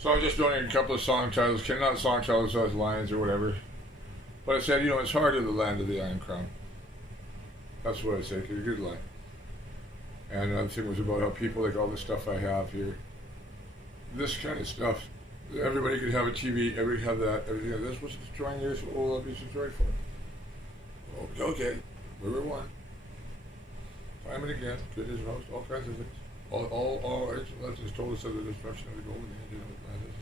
So I'm just donating a couple of song titles, not song titles as lines or whatever. But I said, it's hard in the land of the Iron Crown. That's what I say, because a good line. And another thing was about how people like all the stuff I have here. This kind of stuff. Everybody could have a TV, everybody have that, everything. This was destroying years of old, I'll be destroyed for it. Okay, we were one. Time and again, goodness knows, all kinds of things. All ancient legends told us of the destruction of the golden age and Atlantis.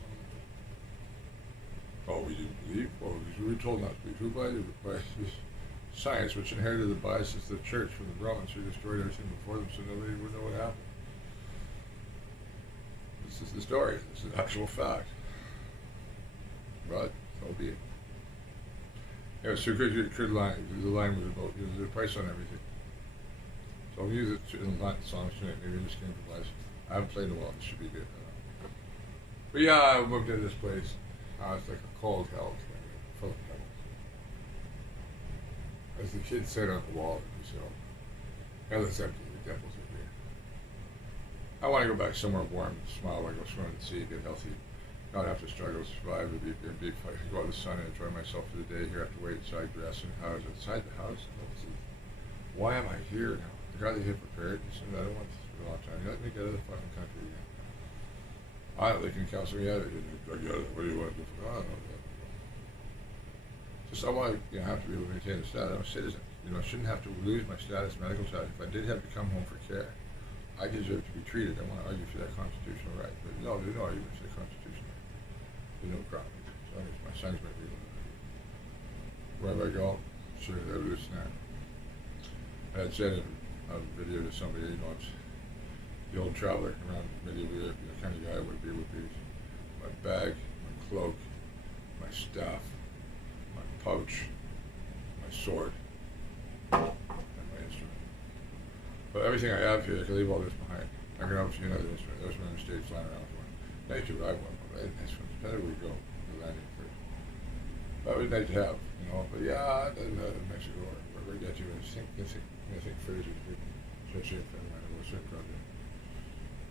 Oh, we didn't believe? Oh, we were told not to believe. Who by science, which inherited the biases of the church from the Romans, who destroyed everything before them so nobody would know what happened. This is the story. This is an actual fact. But, so be it. Yeah, so good line. The line was about the price on everything. So I'll use it in the songs tonight. Maybe this game for last. I haven't played in a while. This should be good. But yeah, I moved into this place. It's like a cold hell, full of devils. As the kid said on the wall, hell is empty. The devils are here. I want to go back somewhere warm and smile when I go swimming in the sea, get healthy, not have to struggle to survive, and be go out in the sun and enjoy myself for the day. Here, I have to wait inside grass and house. Outside the house? Why am I here now? The guy that hit prepared, he said, I don't want this for a long time. Let me get out of the fucking country again. They can counsel me out. What do you want to do? I don't know. Just I want to have to be able to maintain the status. I'm a citizen. I shouldn't have to lose my status, medical status. If I did have to come home for care, I deserve to be treated. I want to argue for that constitutional right. But no, there's no argument for the constitutional right. There's no problem. So my son's might be able to. Wherever I go, sure, they're loose now. I had said in a video to somebody, it's the old traveler around medieval Europe, the kind of guy I would be my bag, my cloak, my staff, my pouch, my sword, and my instrument. But everything I have here, I can leave all this behind. I can obviously another instrument. There's my mistakes lying around with one. Nice to ride one, right? Nice one. Depending where we go, the landing first. That was nice to have, But yeah, Mexico or wherever I get to, I think Fraser is good. Especially if I'm a certain project.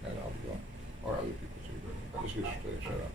And I'll be gone. Or other people too, but I just get straight shut up.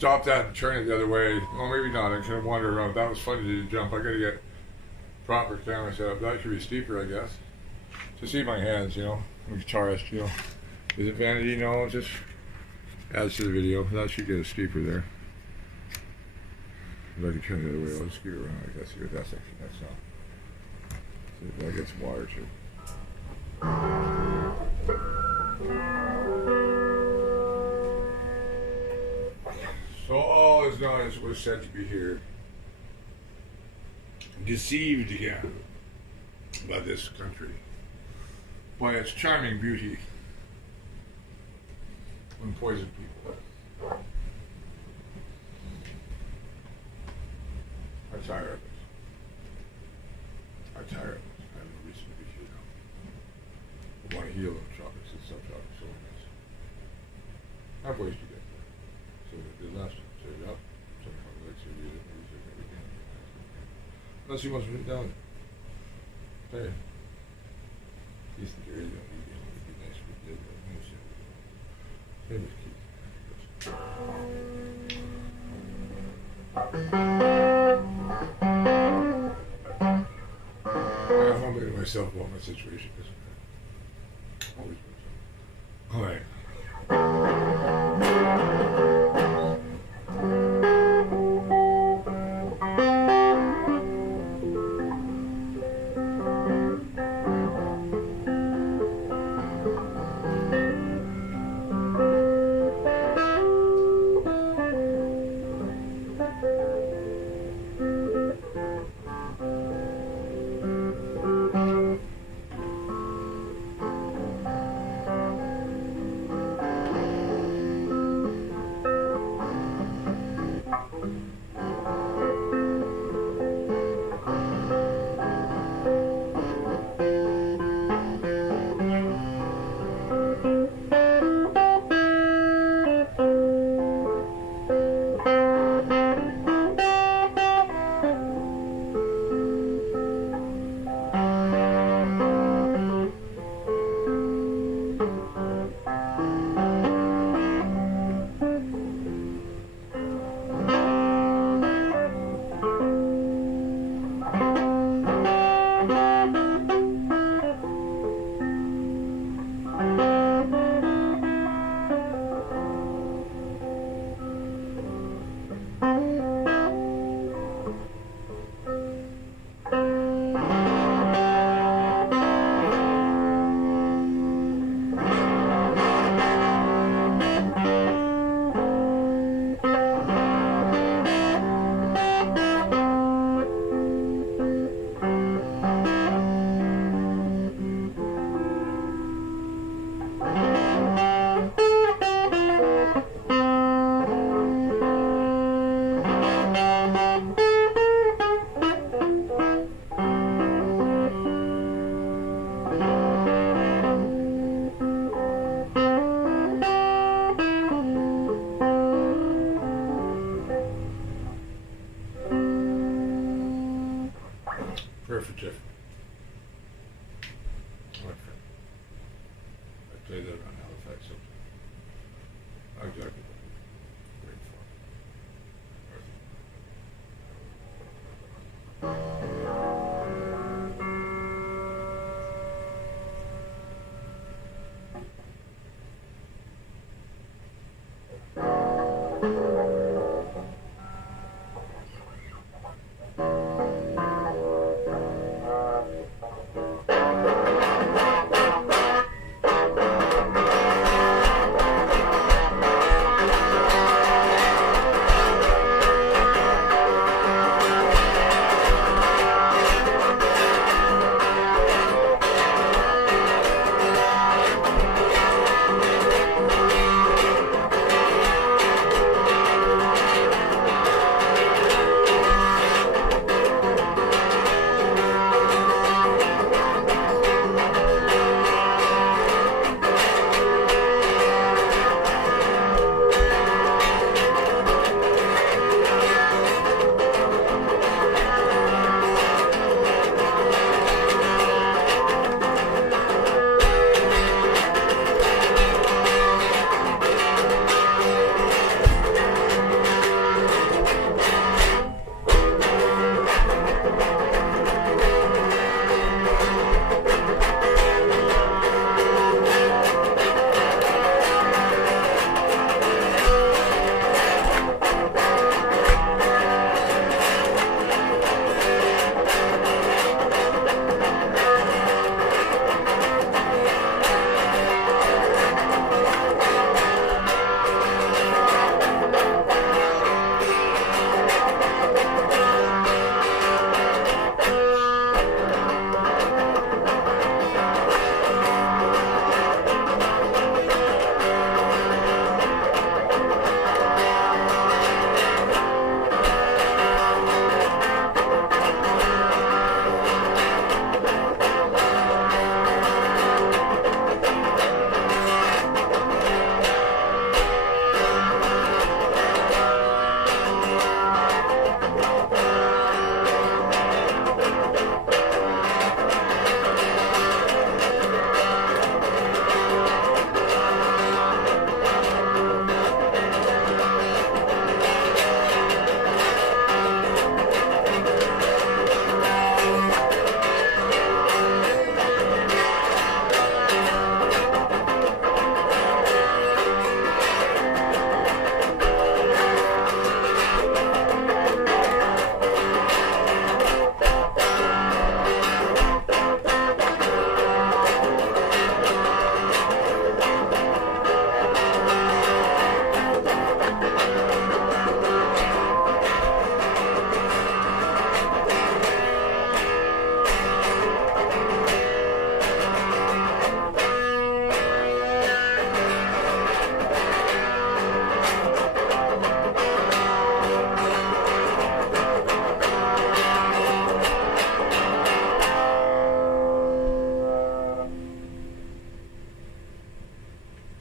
stop that and turn it the other way. Well, maybe not. I kind of wander around. That was funny to jump. I got to get proper camera set up. That should be steeper, I guess. To see my hands, you know, I'm a guitarist, you know. Is it vanity? No, it just adds to the video. That should get it steeper there. If I can turn it the other way, I'll just scoot around. I guess here, that's actually that's not. See if that gets water too. So all is not as it was said to be here. Deceived again by this country, by its charming beauty, and poisoned people. I'm tired of it. I'm tired of it. I have no reason to be here now. I want to heal the tropics and subtropics, so nice. I have ways to get there. So the last one, set it up, some kind of legs, use it, everything. Unless he wants to put it down. Hey. Decent area, you don't need it. It'd be nice if we did, but no shit. Maybe it's keep. I'm humbling to myself about my situation, isn't it? Always been so. Alright. Prayer for Jeff. My friend. I played that around Halifax sometime. Not exactly what I'm waiting for.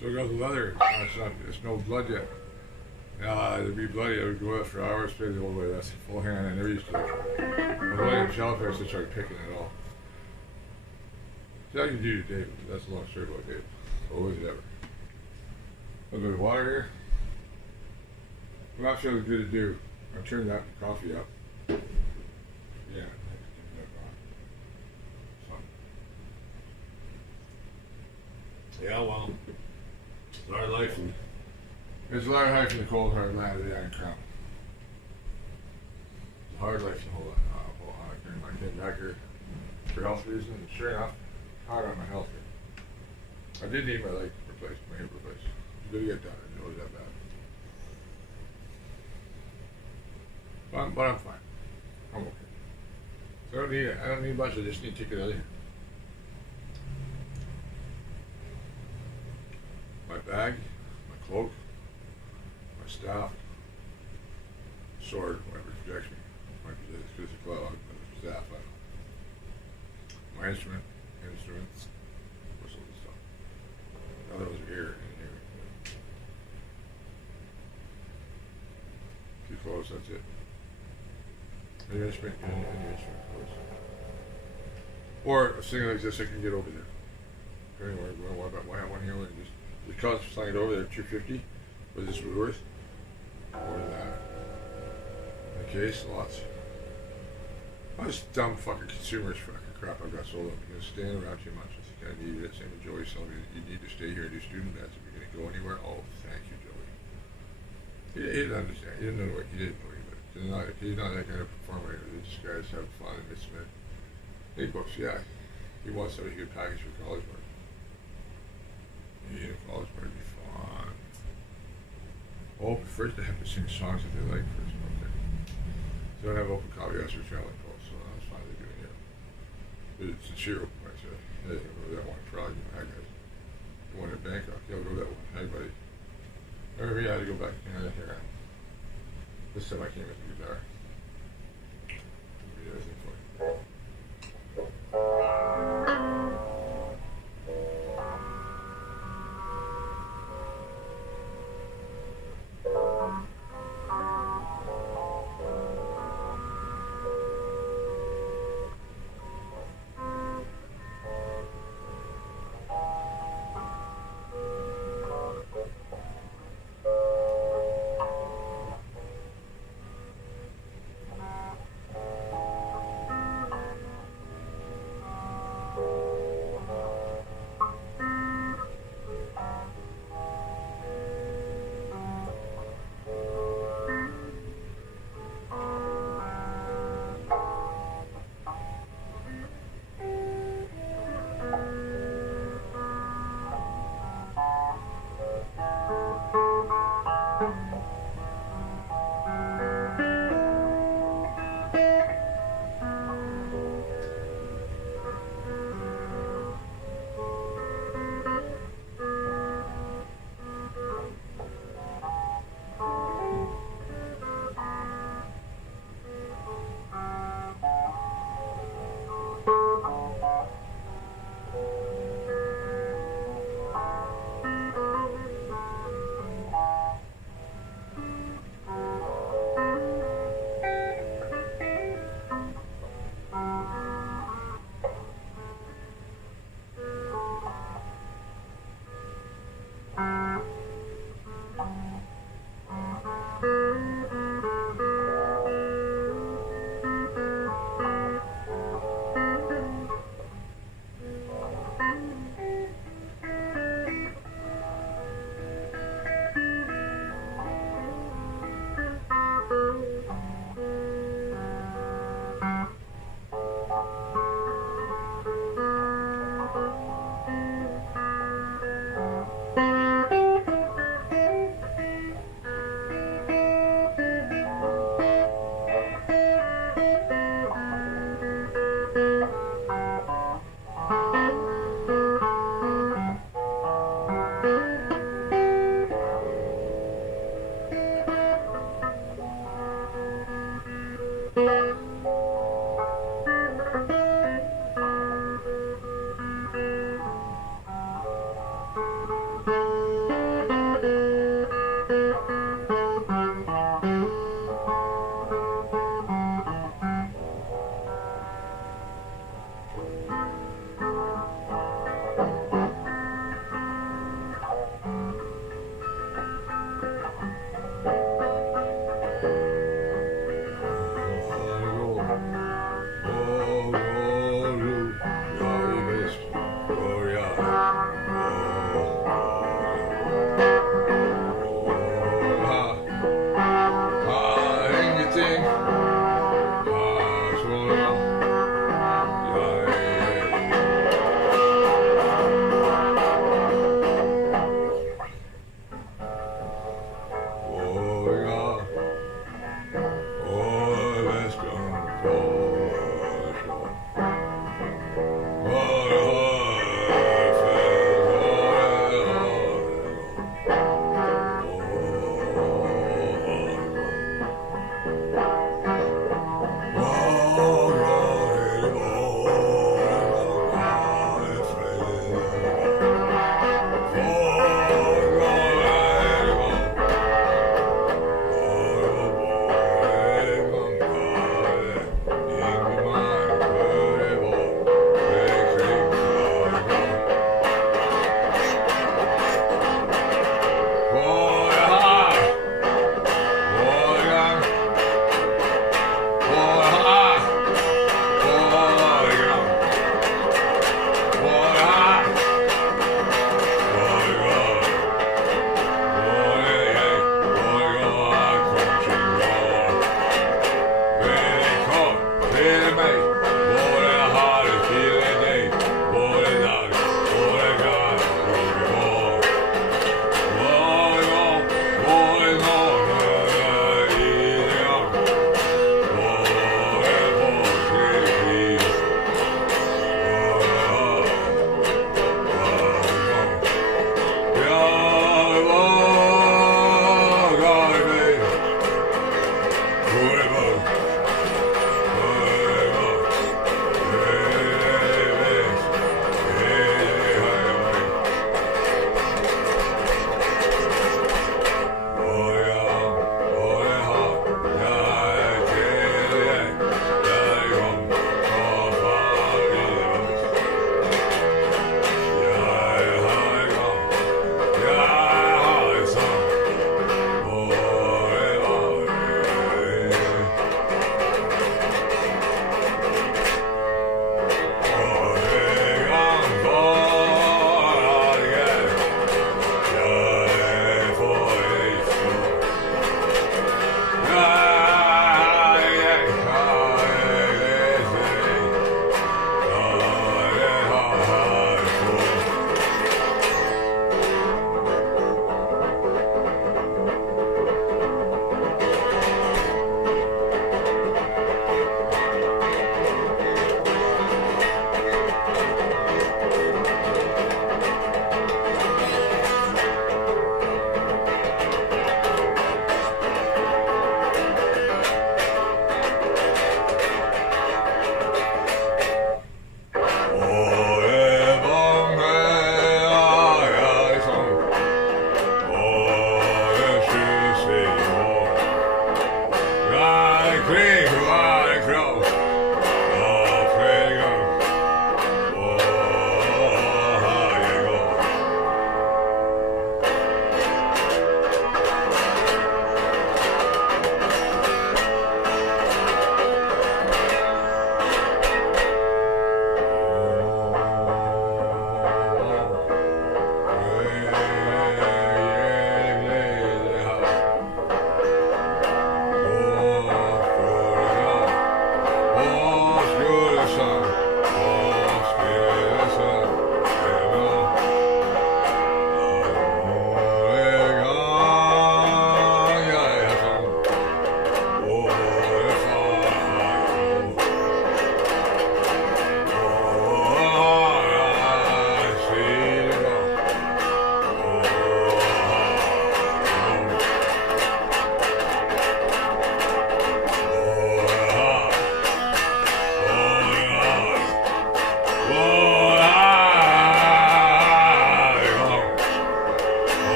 So it goes with leather. It's no blood yet. To be bloody, I would go out for hours, straight the whole way. That's full hand. I never used to. When I was in shellfish, I started picking it all. So I can do Dave. That's a long story about Dave. Always and ever. A little bit of water here. Well, that feels good to do. I turned that coffee up. Yeah. Yeah, well, it's our life. It's a hard life in the cold, hard land of the Iron Crown. It's a hard life to hold on. I came back here for health reasons, and sure enough, hard on my health here. I did need my leg replaced, my hip replaced. It's good to get done. I didn't know it was that bad. But I'm fine. I'm okay. So I don't need much. I just need to take it out of here. My bag, my cloak, my staff, sword, whatever protects me. Might be this because it's a glove, but staff, I don't know. My instruments, whistle and stuff. The other ones are here and here. Too close, that's it. And your instrument, and your instrument, of course. Or a thing like this, I can get over there. Anyway, why have one here and just. The cost of sliding it over there, $250. What is this worth? More than that. The case, lots. All this dumb fucking consumers fucking crap I've got sold. I'm gonna stand around too much. I think I need it. Same with Joey telling me you need to stay here and do student meds if you're gonna go anywhere. Oh, thank you, Joey. He didn't understand. He didn't know what he didn't know either. He's not that kind of performer. These guys have fun and it's Smith. Big books, yeah. He wants somebody who could package for college work. Yeah, college party be fun. Oh, first they have to sing songs that they like first. Okay. They don't have open coffee house or traveling calls, so that's fine. They're doing it. But it's a cheer open mic, so hey, go to that one Prague, hi guys. The one in Bangkok, yeah, I'll go to that one. Hi buddy. Remember me, I had to go back here. This time I came with the guitar. I'll do everything for you.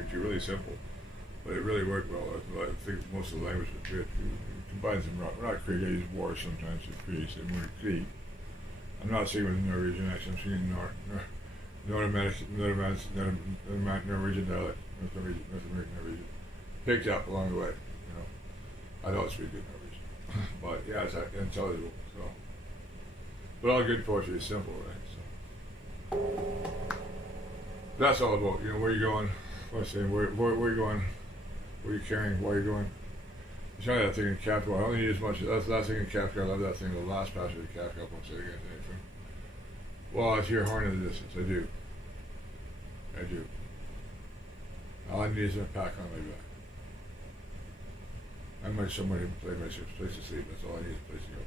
picture, really simple, but it really worked well. I think most of the language was good. It combines them. We're not creating. I use war sometimes to create. And we're Cree. I'm not saying with a Norwegian accent. I'm saying Norwegian dialect, North American Norwegian, picked up along the way. You know, I don't speak good Norwegian, but yeah, it's intelligible. So, but all good poetry is simple, right? So that's all about. You know, where you going? What I'm saying, where you going? What are you carrying? Why are you going? It's only that thing in Kafka. I only use much. That's the last thing in Kafka. I love that thing. The last passage of Kafka. I won't say it again. Anything. Well, I hear a horn in the distance. I do. I do. All I need is a pack on my back. I might somewhere to play my place to sleep. That's all I need is a place to go.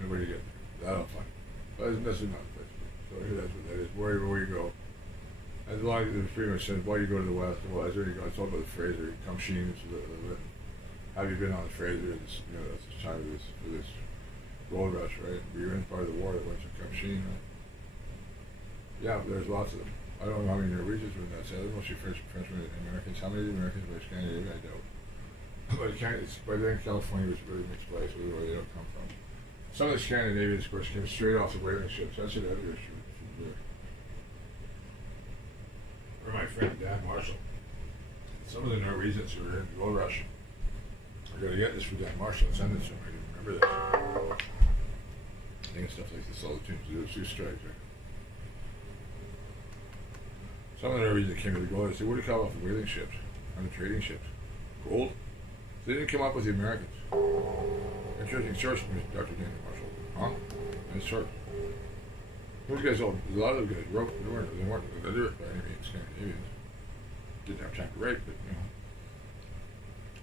And where to get there. That'll find. But this is not a place to go. So that's what that is. Where you go. As long as it pretty much says, why you go to the west? Well, I already it's all about the Fraser. Kamshin, have you been on the Fraser? This, you know, that's the time of this for this gold rush, right? We were in part of the war that went to Kamshin, right? Yeah, there's lots of them. I don't know how many Norwegians were in that. They're mostly Frenchmen and Americans. How many Americans were Scandinavian? I doubt. But by then, California was a really mixed place where they don't come from. Some of the Scandinavians, of course, came straight off the whaling ships. That's an editor from there. Or my friend Dan Marshall. Some of the Norwegians who were in the gold rush. I gotta get this for Dan Marshall and send it to him. I didn't remember this. I think it's stuff like this all the tunes. It was two strikes, right? Some of the Norwegians that came to the gold, they said, what do you call off the whaling ships? On the trading ships? Gold? They didn't come up with the Americans. Interesting source, Dr. Dan Marshall. Huh? Nice source. Those guys all, a lot of those guys wrote, they weren't illiterate by any means, Scandinavians. Didn't have time to write, but, you know.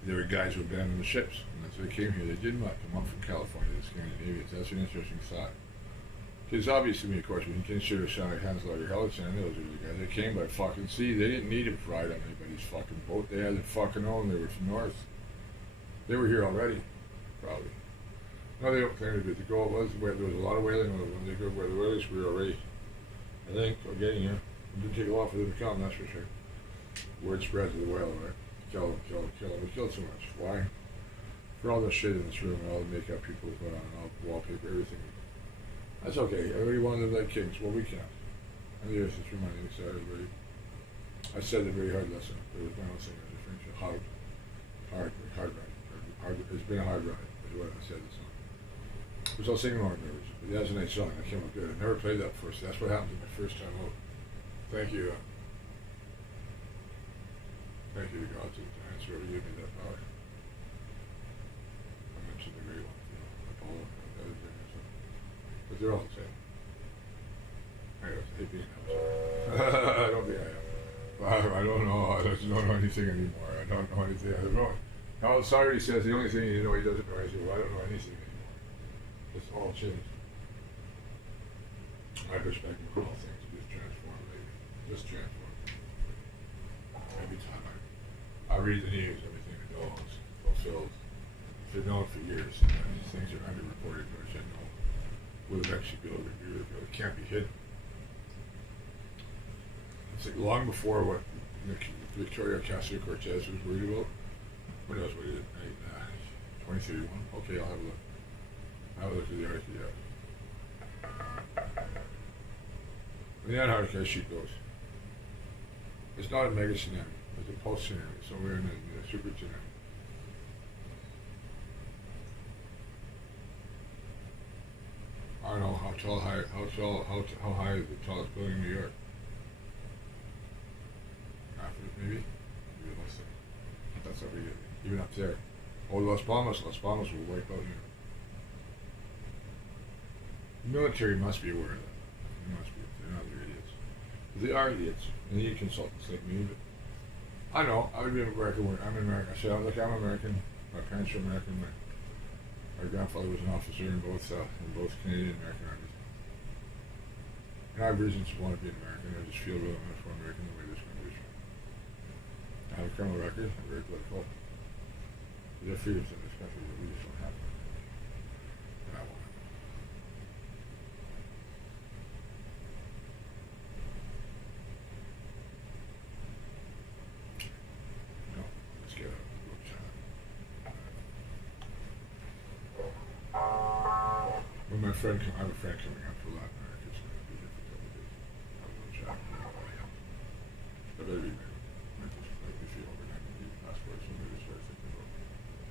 They were guys who abandoned the ships, and that's why they came here. They did not come up from California, the Scandinavians. That's an interesting thought. Because obviously, of course, when you consider Sonic Hanslotter Hellickson, those are the guys that came by fucking sea. They didn't need to ride on anybody's fucking boat. They had their fucking own. They were from north. They were here already, probably. No, they don't claim to be. The goal was there was a lot of whaling when they go where the whalers were already. I think or getting here. It didn't take a lot for them to come. That's for sure. Word spread to the whale, right? Kill them. We killed so much. Why? For all the shit in this room and all the makeup people put on, all the wallpaper, everything. That's okay. Everybody wanted to live like kings. Well, we can't. And the earth is reminding us that everybody. I said the very hard lesson. There was my own thing. I differential hard ride. It's been a hard ride. Is what I said. The song. Which I'll sing along with. But that's a nice song. That came out good. I never played that before. So that's what happened to my first time out. Thank you. Thank you to God to answer whoever gave me that power. I mentioned the great one, you know, Apollo, the other thing or something. But they're all the same. I hate being I don't think I am. I don't know. I don't know anything anymore. I don't know anything. I don't know. Now Socrates says the only thing you know he doesn't know. I say, well, I don't know anything anymore. It's all changed. My perspective on all things is transformed, maybe. Just transformed. Every time I read the news, everything I know is fulfilled. I've known for years. And these things are underreported, which I know will eventually be reviewed. It can't be hidden. It's like long before what Victoria Ocasio-Cortez was worried about. What else? What is it? 2031? Okay, I'll have a look. I'll look at the article, yeah. When the Antarctica sheet goes, it's not a mega tsunami. It's a pulse tsunami, somewhere in the super tsunami. I don't know how high is the tallest building in New York? Half of it, maybe less than. That's how we get. Even up there. Oh, Las Palmas will wipe out here. The military must be aware of that. They must be. They're not idiots. They are idiots. They need consultants like me, but I know. I would be American. I'm American. I said, I'm American. My parents are American. My grandfather was an officer in both Canadian and American armies. And I have reasons to want to be an American. I just feel really much more American the way this country is. I have a criminal record. I'm very political. There are freedoms in this country that we just don't have. And I want it. I have a friend coming up for Latin America. It's going to be here for a couple of days. Have a little chat. I better be maybe feel overnight and need a passport, so maybe start thinking about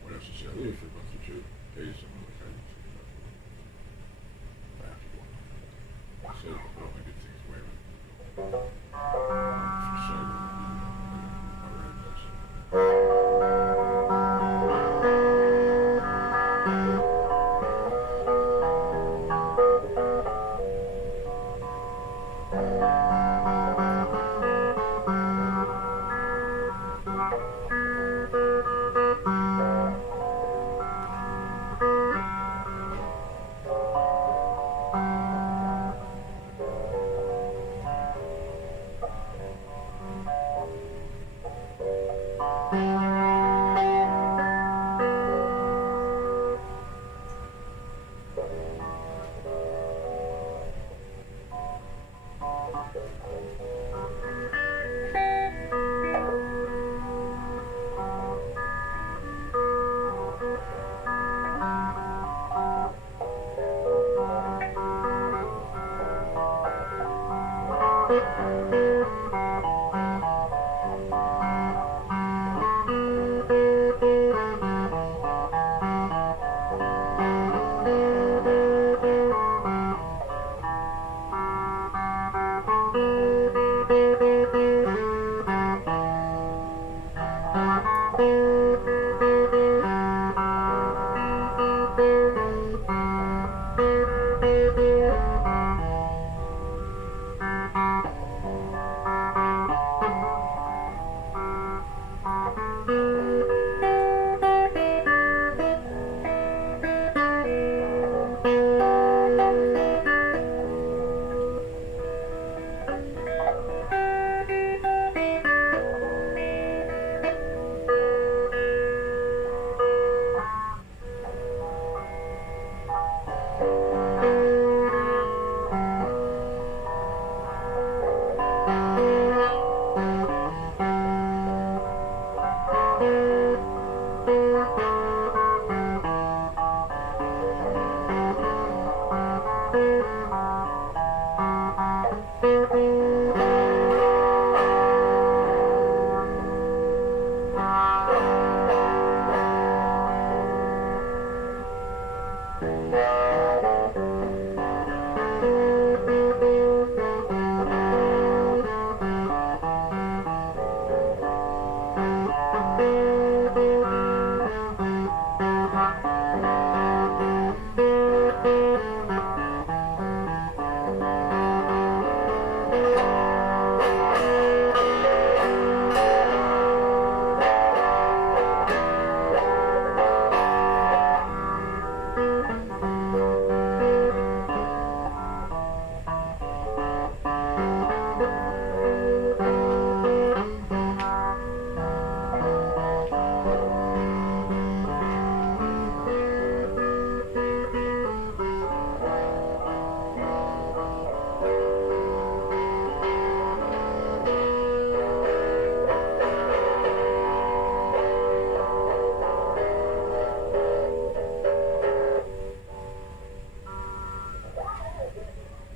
what else to say. I'll leave for a month or two. Pay someone like I didn't think about it. I have to go on. I said, put all my good things away with me. So, all right, that's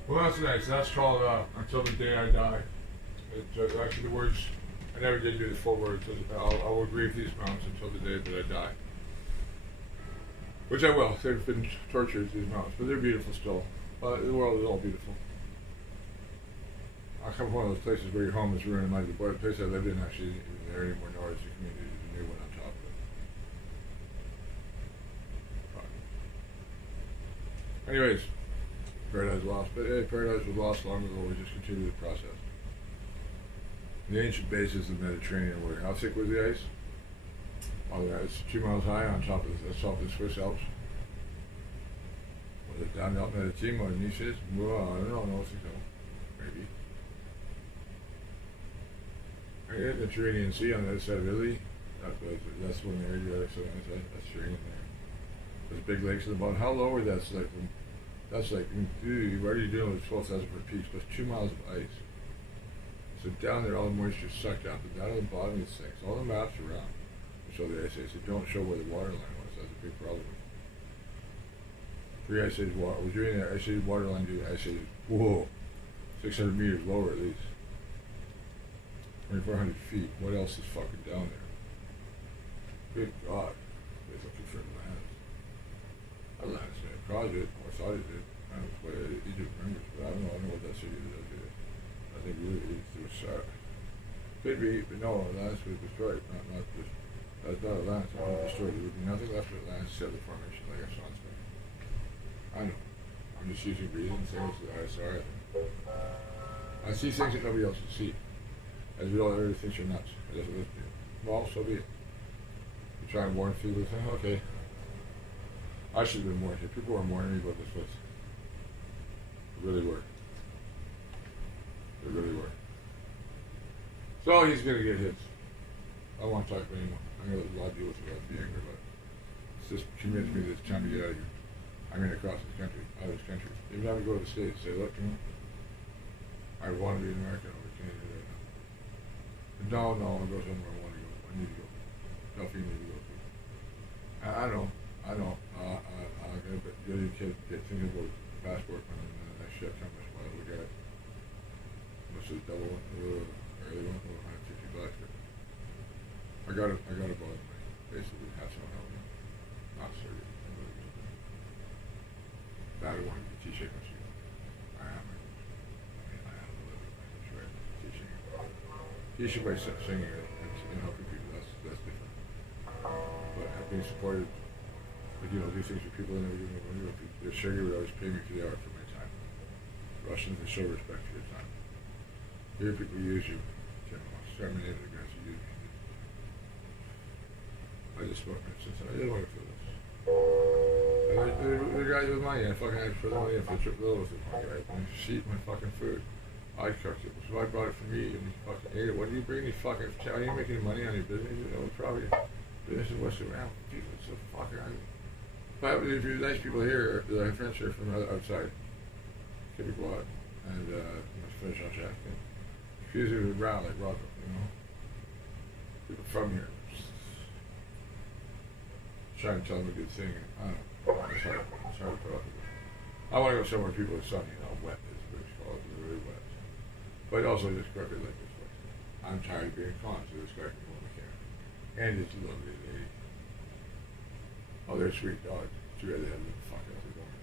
well, that's nice. That's called Until the Day I Die. It's actually the words, I never did do the full words. I will grieve these mountains until the day that I die. Which I will. They've been tortured, these mountains, but they're beautiful still. The world is all beautiful. I come from one of those places where your home is ruined. The place I lived in actually isn't even there anymore, nor is the community. There's a new one on top of it. Anyways. Paradise Lost, but Paradise was lost long ago. We just continue the process. The ancient bases of the Mediterranean were, how thick was the ice? Oh, yeah, it's 2 miles high on top of the Swiss Alps. Was it down out Maritime or Nice? Well, I don't know, I think so. Maybe. I hit the Mediterranean Sea on the other side of Italy. That's one area the other side. That's Mediterranean there. There's big lakes at the bottom. How low are that? That's like, dude, what are you doing with 12,000 foot peaks? Plus 2 miles of ice. So down there, all the moisture is sucked out, but down at the bottom of these things, all the maps around show the ice. They don't show where the water line was. That's a big problem. The guy says, "Well, was you in there?" I said, "Water line." I said, "Whoa, 600 meters lower at least, 2,400 feet. What else is fucking down there?" Good God, they're looking for land. I don't understand. Caused it. I thought it did. I don't know what Egypt remembers, but I don't know. I don't know what that city is. I think really it was could be, but no, Atlantis was destroyed. Not just. That's not Atlantis. It was destroyed. There would be nothing left of Atlantis except the formation, like our son's saying. I know. I'm just using reason, saying it's the ISR. I see things that nobody else can see. As we all, everybody thinks you're nuts. It doesn't listen to you. Well, so be it. You try and warn people, say, okay. I should have been warned. People were warning me about this place. They really were. They really were. So he's gonna get hits. I don't want to talk about it anymore. I know there's a lot of deal with it. I'd be angry about it. It's just convinced me that it's time to get out of here. I'm going to cross this country, out of this country. Even if I go to the States, say, look, I want to be an American over Canada right now. No, I'll go somewhere I want to go. I need to go. Nothing need to go to. I know. I'm going to get a kid, thinking about passport when that shit comes. While I look at it. This is double one. I really want $150, but I got to basically have someone help me. Not serious. I don't want to be teaching us. I am a little bit teaching. Teaching by singing and helping people, that's different. But being supported, do things for people that never give me money. The Sergey would always pay me for the hour for my time. Russians, they show respect for your time. Here people use you. Exterminated the guys who use me. I just spoke since I didn't want to feel this. And the guy with money, I fucking had for the money and for the trip little with the money, right? And she eat my fucking food. I cooked it. So I brought it for me and he fucking ate it. What do you bring? These fucking, are you making money on your business? Probably business is what's around. People, it's so fucking, but if you're nice people here, the friends here from outside, can we go out and let's finish our chat. Fuse it with brown like Rocco, people from here. Trying to tell them a good thing. I don't know. It's hard to put up with it. I want to go somewhere people are sunny, wet is what it's called. It's really wet. But also just crooked like this way. I'm tired of being calm, so this guy can go on the camera. And it's a lovely lady. Oh, they're sweet dogs. Too bad they have the fuck out the doors.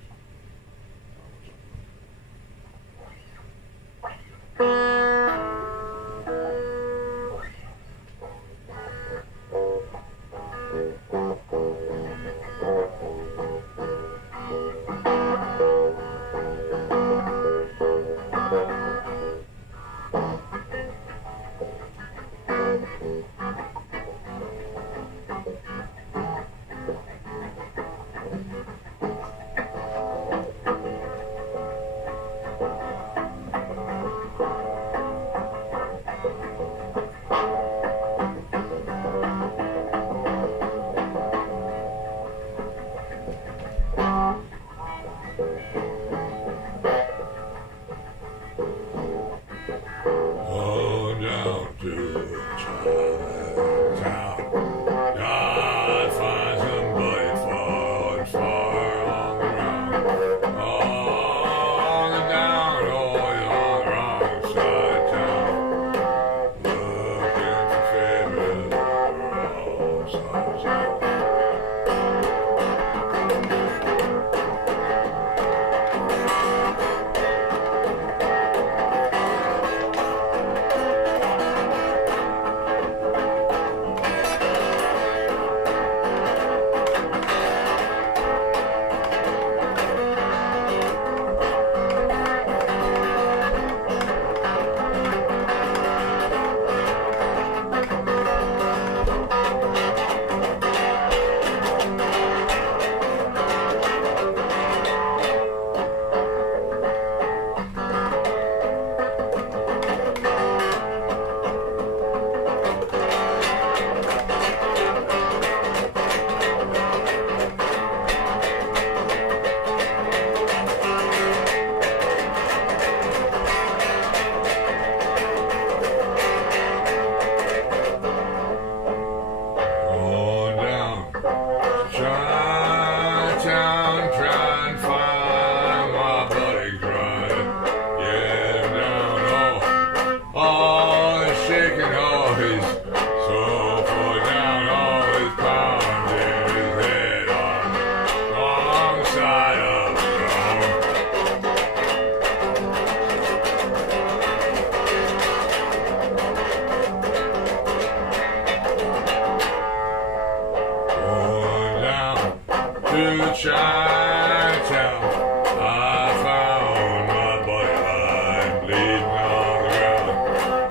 Chinatown, I found my buddy lying bleeding on the ground.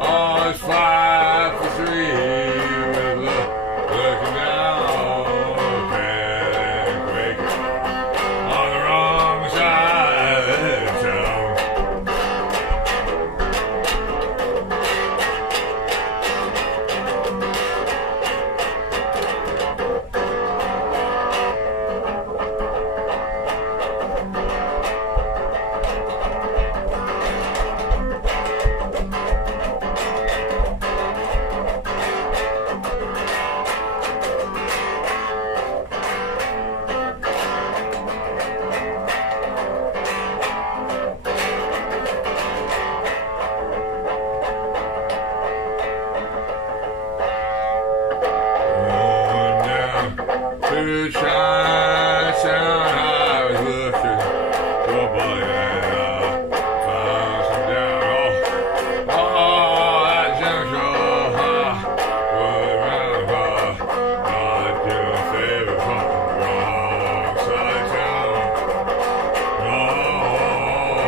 Oh, it's 5 for 3 with looking down, panic waking on the wrong side of town. To Chinatown, I was looking for a boy and found some down. Oh, that junk show, good round, not doing favor from the wrong side of town. No,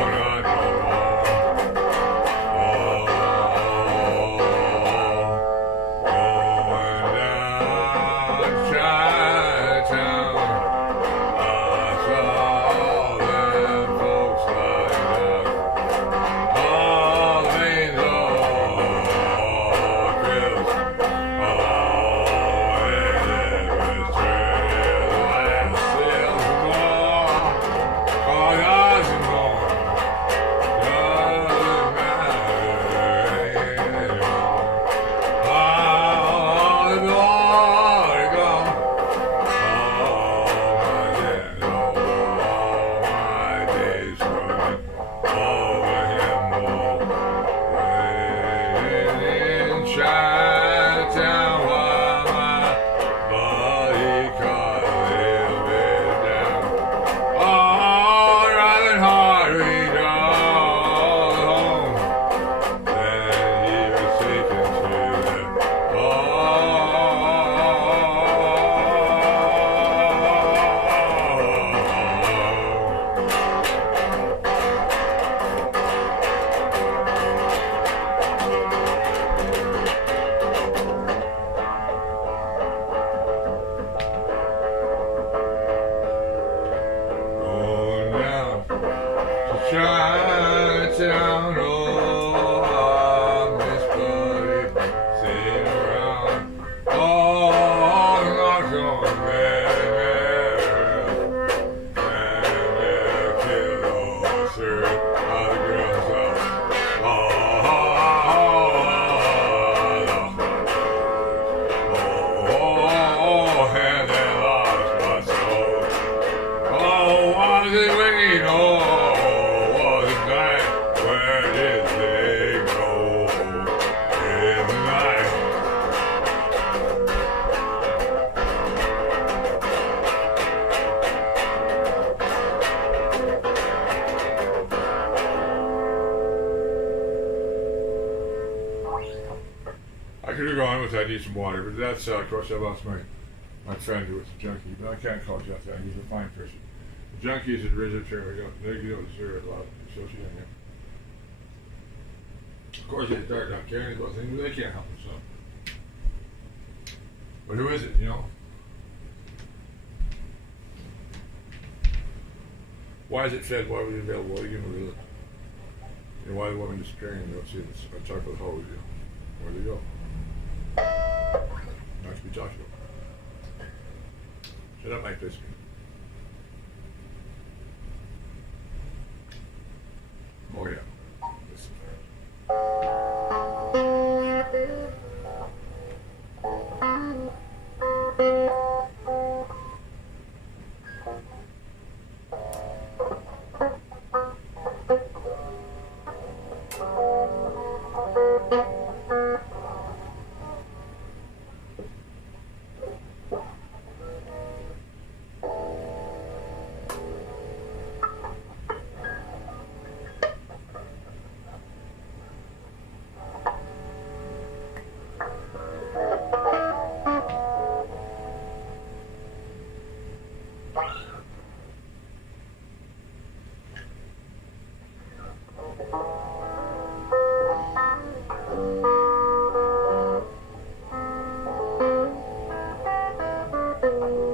not no more. Going down Chinatown. I saw them folks lined up. All the veins all filled. Oh, and it was turning the last sales more. Oh, doesn't more. Doesn't matter anymore. Oh, the glory gone. All my days running over him, waiting in Chinatown while my buddy caught a little bit down. Oh, riding hard we drove home. Then he was taken to the going down to Chinatown. Oh, I miss buddy sitting around. Oh, I'm not going there. And they killed all third of the girls out. Oh, and they lost my soul. Oh, was it waiting? Oh, was it night? Where did they go in the night? I could have gone with I need some water, but that's of course I lost my friend who was a junkie, but I can't call Jeff that. He's a fine person. The junkies in Rizzoterra, they don't deserve a lot of associating him. Of course, they start not caring about things, but they can't help themselves. But who is it, you know? Why is it fed? Why was it available? Why do you give them a why the woman disappearing? You don't see this. I talk about hose, you know. Where do they go? Not to be talked about. Shut up, Mike Biscuit. Oh, yeah. Listen. place.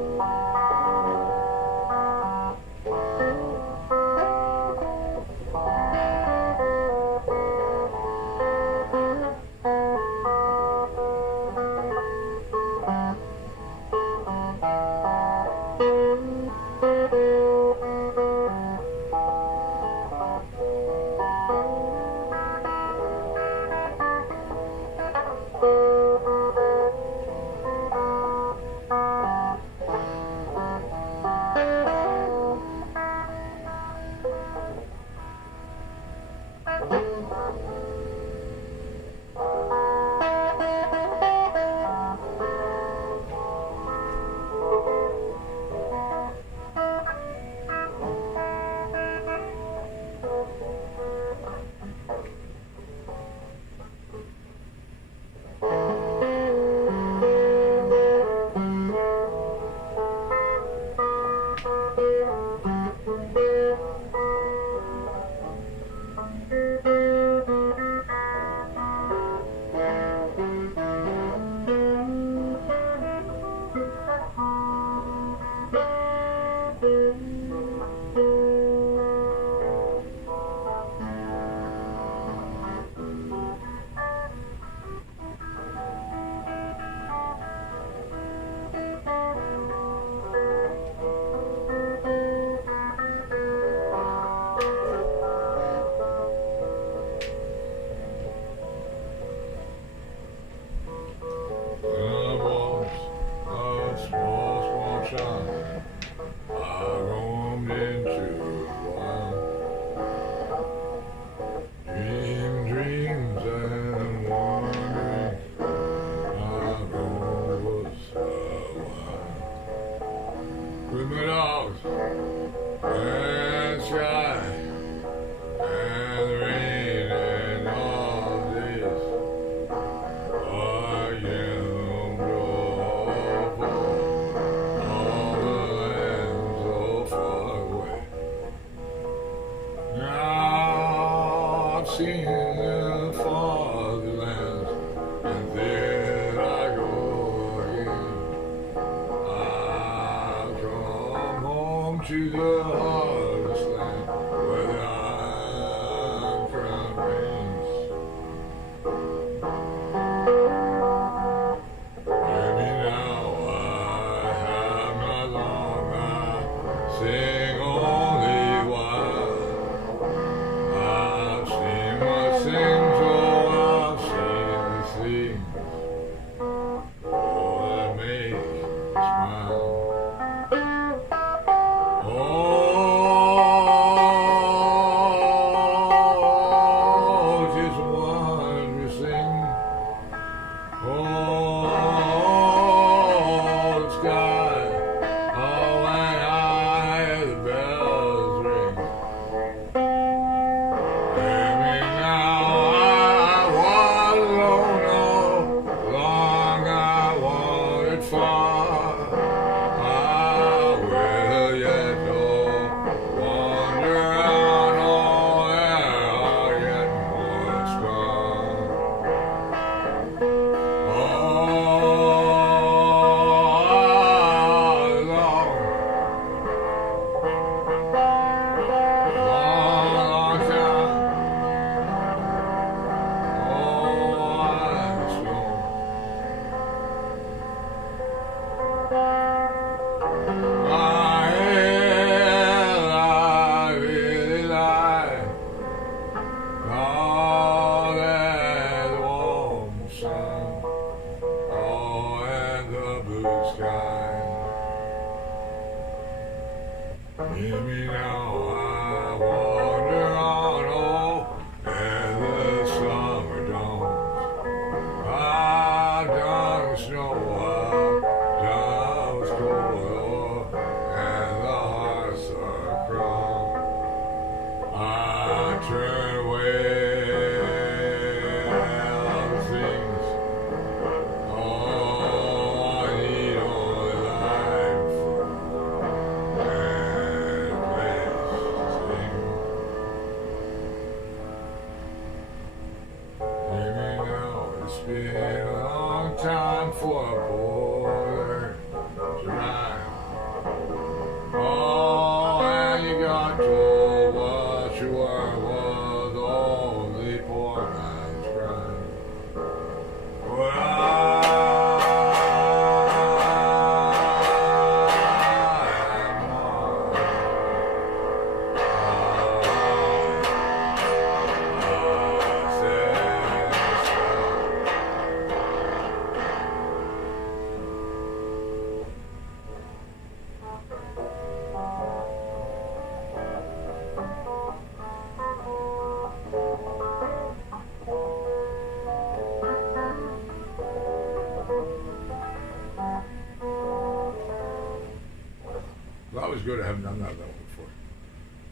Well, that was good. I haven't done that one before.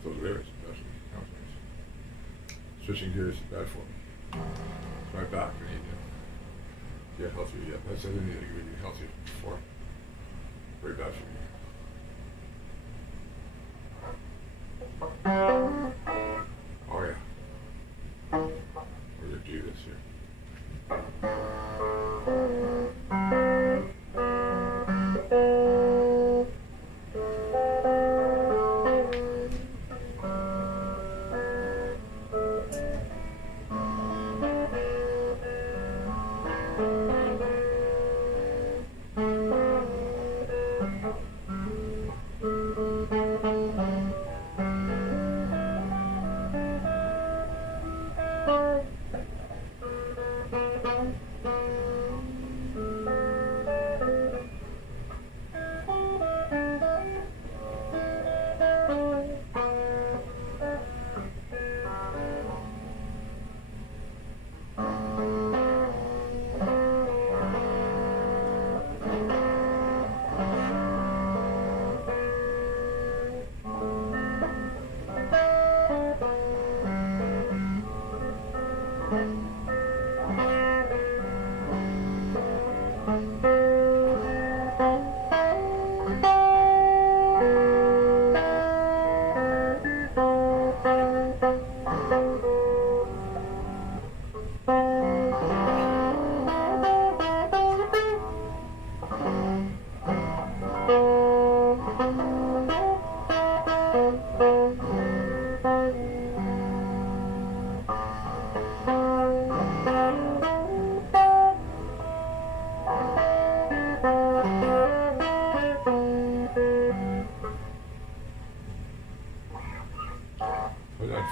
Those lyrics, especially. That was nice. Switching gears is bad for me. It's my back. I need to get healthier yet. That's I didn't need to get healthier before. Very bad for me. Oh yeah. We're gonna do this here.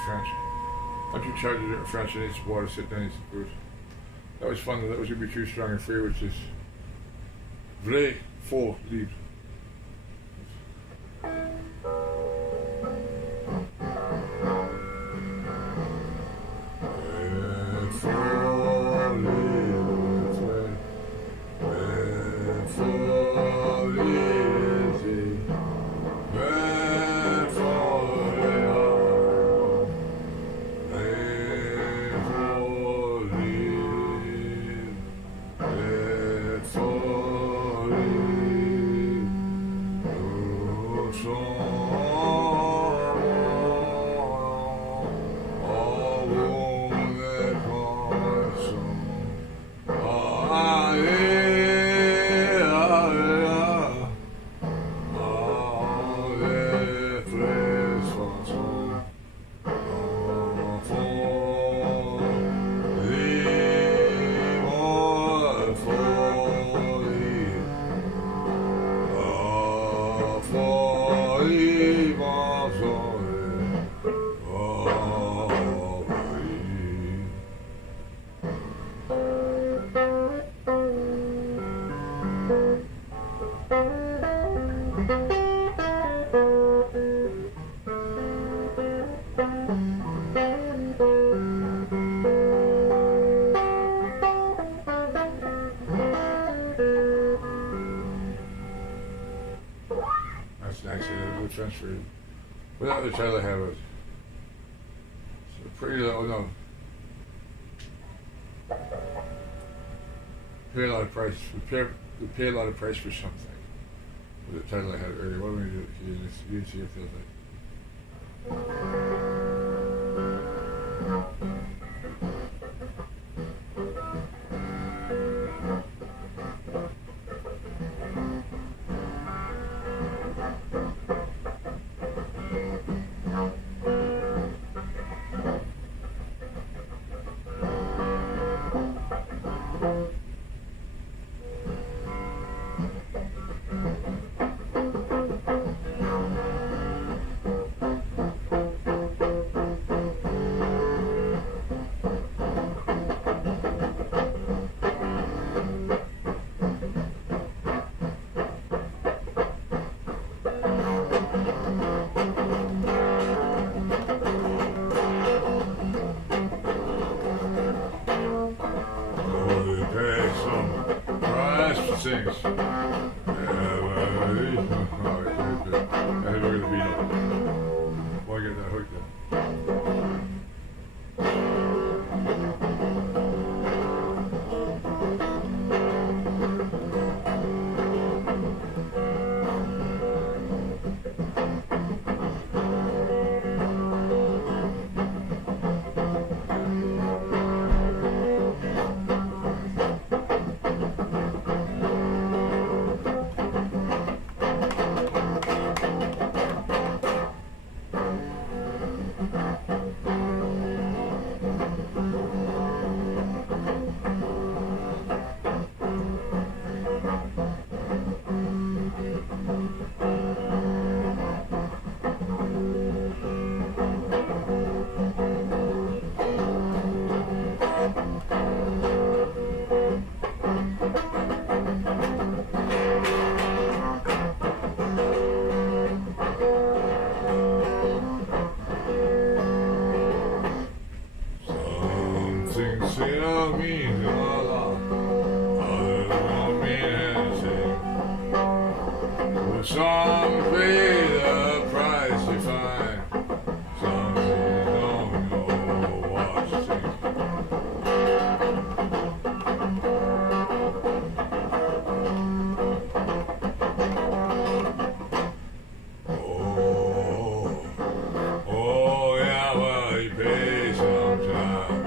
French. After you charge it in French, it needs water, sit down, eat some fruit. That was fun. That was going to be too strong and free, which is vrai, faux, libre. That's nice. A good French for you. What other title I have is pretty little, no. Pay a lot of price. We pay a lot of price for something. With the title I had earlier. What am I going to do? You see what it feels like. Sings. good bit. And then look at the Beatles. Well, I get that hook then. Something still means a lot, others don't mean anything. Some pay the price they find, some don't know what to think. Oh yeah, well he pays sometimes.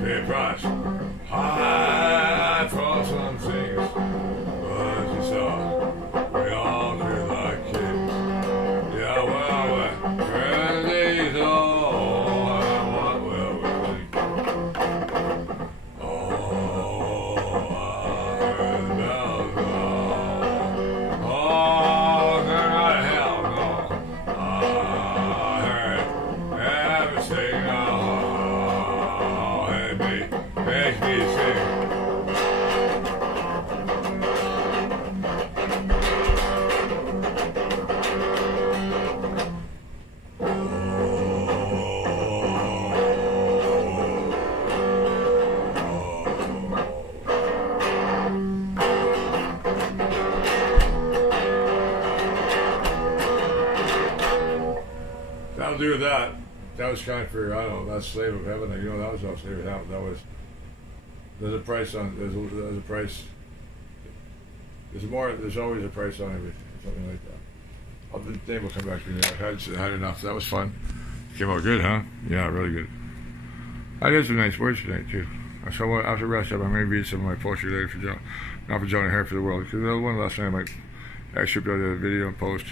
Pay a price high for some things, but as you saw, we all feel like kids. Yeah, well, when these all what will we think? Oh, I heard the bells go. Oh, they're not hell, no. I heard everything. Makes me sing. That'll do that. That was kind of for, I don't know, that's Slave of Heaven. You know, that was not Slave of Heaven. That was, there's a price on, there's a price, there's always a price on everything, something like that. The name will come back to me. I've had enough. That was fun. Came out good, huh? Yeah, really good. I did some nice words tonight, too. So after rest up, I may read some of my poetry later for John, not for John and Hair for the World, because the one last night I might actually put out a video and post.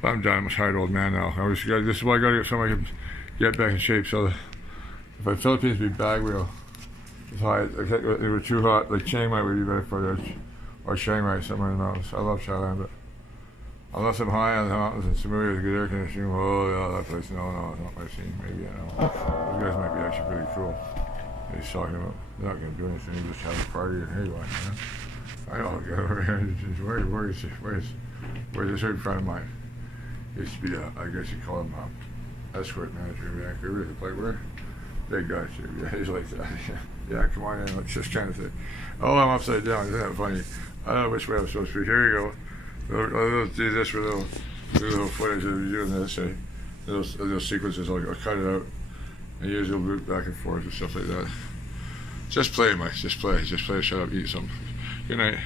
But I'm done. I'm a tired old man now. This is why I gotta get somebody who can get back in shape. So if I Philippines be Baguio, it's high. They were too hot. Like Chiang Mai would be better for it, or Chiang Mai, somewhere in the mountains. I love Thailand, but unless I'm high on the mountains in Samui with good air conditioning, oh yeah, that place. No, it's not my scene. Maybe I don't know. Those guys might be actually pretty cool. He's talking about they're not gonna do anything. They just have a party and here you are. You know? I know. Where's this certain friend of mine? Used to be I guess you call him escort manager in Vancouver. He played where? Big guy too. Yeah, he's like that. Yeah, come on in. Let's just kind of say, oh, I'm upside down. Isn't that funny? I don't know which way I'm supposed to be. Here you go. I'll do this with a little footage of you doing this, little sequences. I'll cut it out and use a loop back and forth and stuff like that. Just play, Mike. Just play. Just play. Shut up. Eat something. Good night.